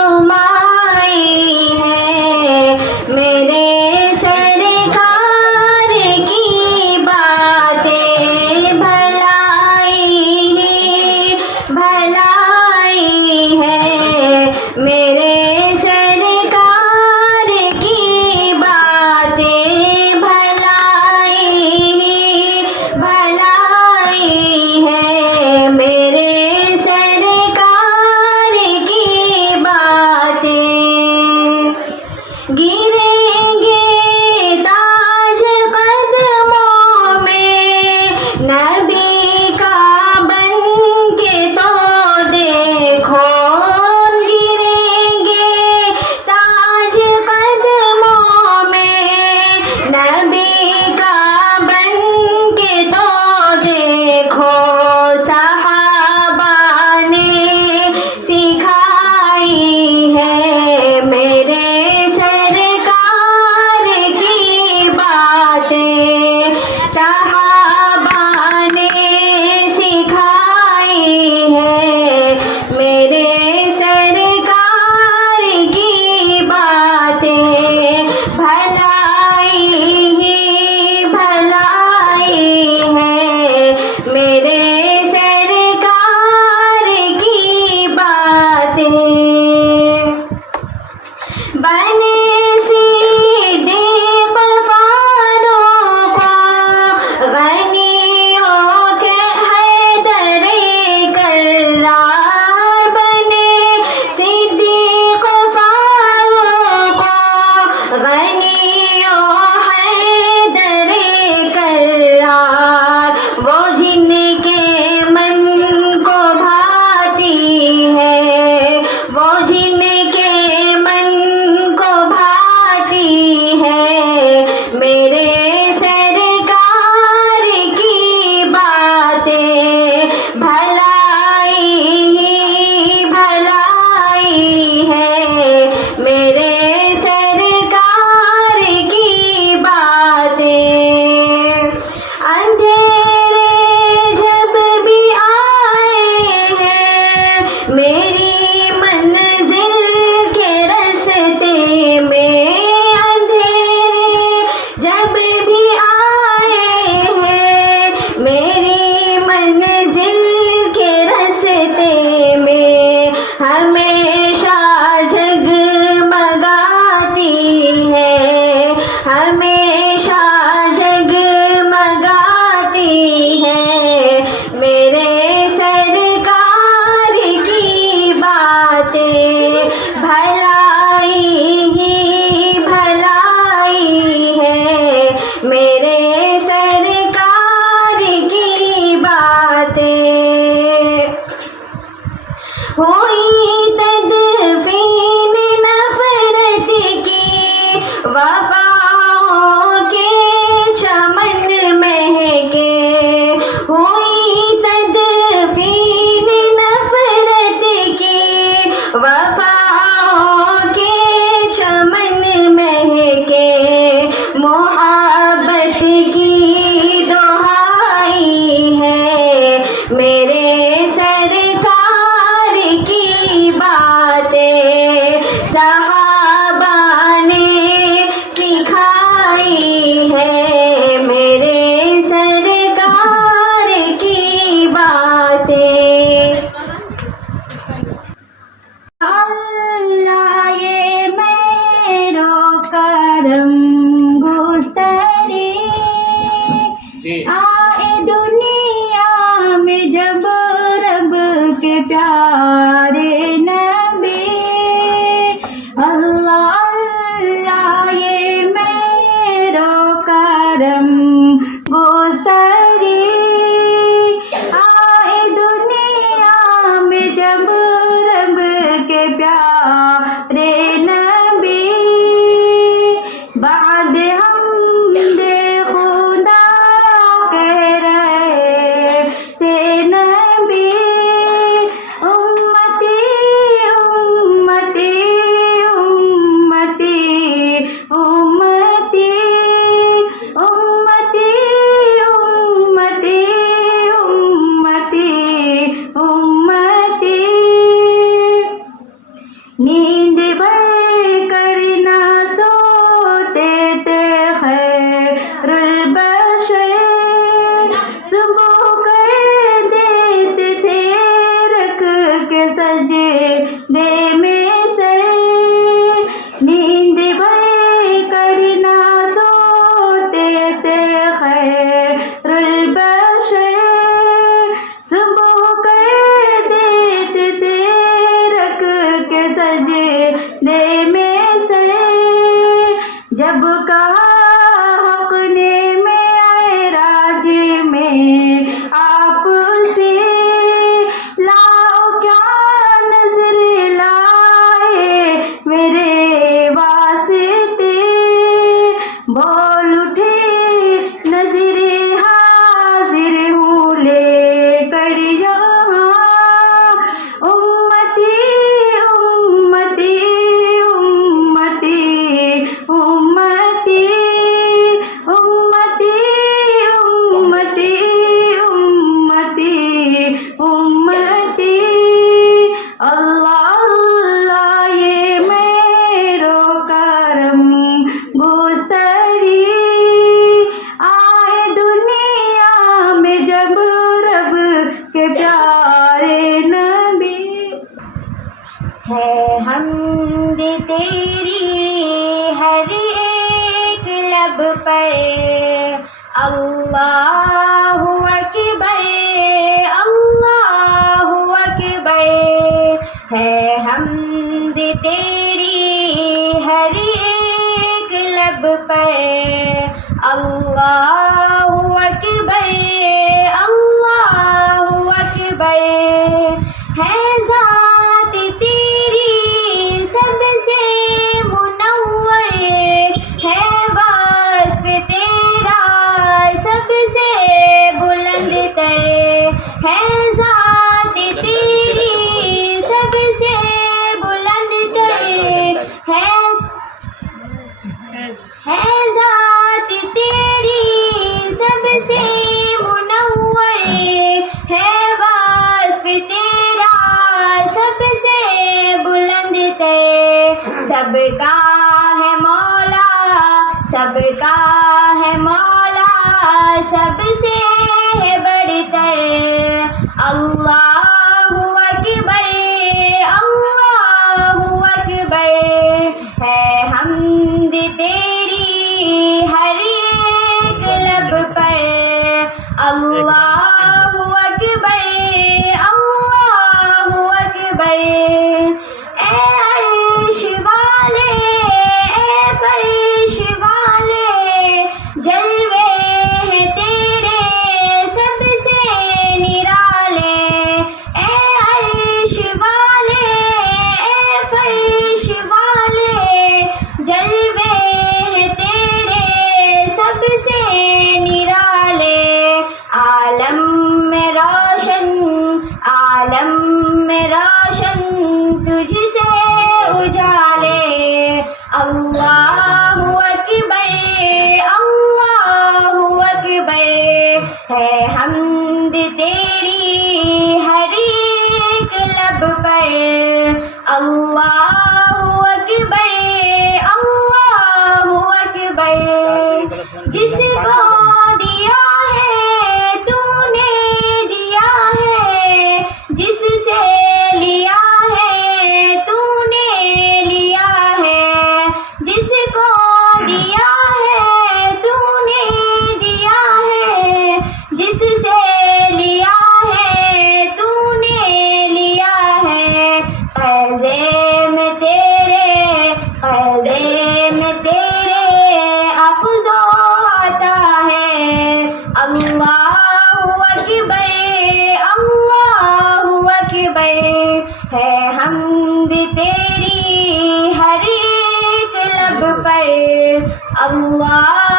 رہنمائی ہے، میرے سرکار کی باتیں بھلائی ہی بھلائی ہے، میرے سرکار کی باتیں بھلائی ہی بھلائی ہے، میرے سرکار کی باتیں گریں گے تاج قدموں میں نبی کا بن کے تو دیکھو، گریں گے تاج قدموں میں نبی کا بن کے تو دیکھو، صحابہ نے سکھائی ہے، میرے سرکار کی باتیں صحابہ نے سکھائی ہے، میرے سرکار کی باتیں بھلائی ہی بھلائی ہے، میرے سرکار کی باتیں بنے صدیق فاروق غنیوں کے حیدر کرار، بنے صدیق فاروق غنیوں حیدر کرار، وہ جن کے من کو بھاتی ہے، وہ جن کے من کو بھاتی ہے، میرے سرکار کی باتیں بھلائی ہی بھلائی ہے، میرے سرکار کی باتیں اندھیرے جب بھی آئے ہیں میری منزل کے راستے میں، اندھیرے جب بھی آئے ہیں میری منزل کے راستے میں، ہمیشہ جگمگاتی ہے، ہمیشہ جگمگاتی ہے، میرے سرکار کی باتیں بھلائی ہی بھلائی ہے، میرے سرکار کی باتیں ہوئی تدفین نفرت کی وفاؤں کے چمن مہکے، ہوئی تدفین نفرت کی وفاؤں کے چمن مہکے، محبت کی دہائی ہے، میرے سرکار کی باتیں صحابہ نے سکھائی ہے، میرے سرکار کی باتیں اللہ یہ میرو کرم گستری آئے دنیا میں جب رب کے پیارے نبی، اللہ اللہ یہ میرو کرم گستری آئے دنیا میں جب رب کے پیارے نبی، نیند بھر کر نہ سوتے تھے خیر البشر، صبح کر دیتے تھے رکھ کے سجدے میں سر، نیند بھر کر نہ سوتے تھے خیر البشر، صبح کر دیتے تھے رکھ کے سجدے میں سر، جب کہا حق نے معراج میں آپ سے، لاؤ کیا نظر لائے میرے واسطے، بول اٹھے نظر حاضر ہوں لے کر یہاں، امتی امتی امتی امتی امتی امتی امتی امتی، اللہ اللہ یہ میرو کرم گستری، آئے دنیا میں جب رب کے پیارے نبی، ہے حمد تیری ہر ایک لب پر، اللہ اکبر اللہ اکبر، ہے حمد تیری ہر ایک لب پر، اللہ اکبر اللہ اکبر، ہے ذات تیری سب سے منور، ہے وصف تیرا سب سے بلند تر، ہے ذات تیری سب سے بلند تر، ہے ذات تیری سب سے منور، ہے وصف تیرا سب سے بلند تر، سب کا ہے مولا سب کا ہے مولا سب سے ہے بڑھتر، اللہ اکبر اللہ اکبر، ہے حمد تیری ہر ایک لب پر، اللہ اکبر اللہ اکبر، اے عرش والے اے فرش والے، جلوے ہیں تیرے سب سے نرالے، اے عرش والے اے فرش والے، جلوے ہیں تیرے سب سے نرالے، عالم میں روشن تجھ سے اجالے، اللہ اکبر اللہ اکبر، ہے حمد تیری ہر ایک لب پر، اللہ اکبر اللہ اکبر، جس کو دیا ہے تو نے دیا ہے، جس سے لیا ہے تو نے لیا ہے، جس کو دیا ہے تو نے دیا ہے، جس سے لیا ہے تو نے لیا ہے، قضے میں تیرے اخذ و عطا ہے، اللہ اکبر اللہ اکبر، ہے حمد تیری ہر ایک لب پر، اللہ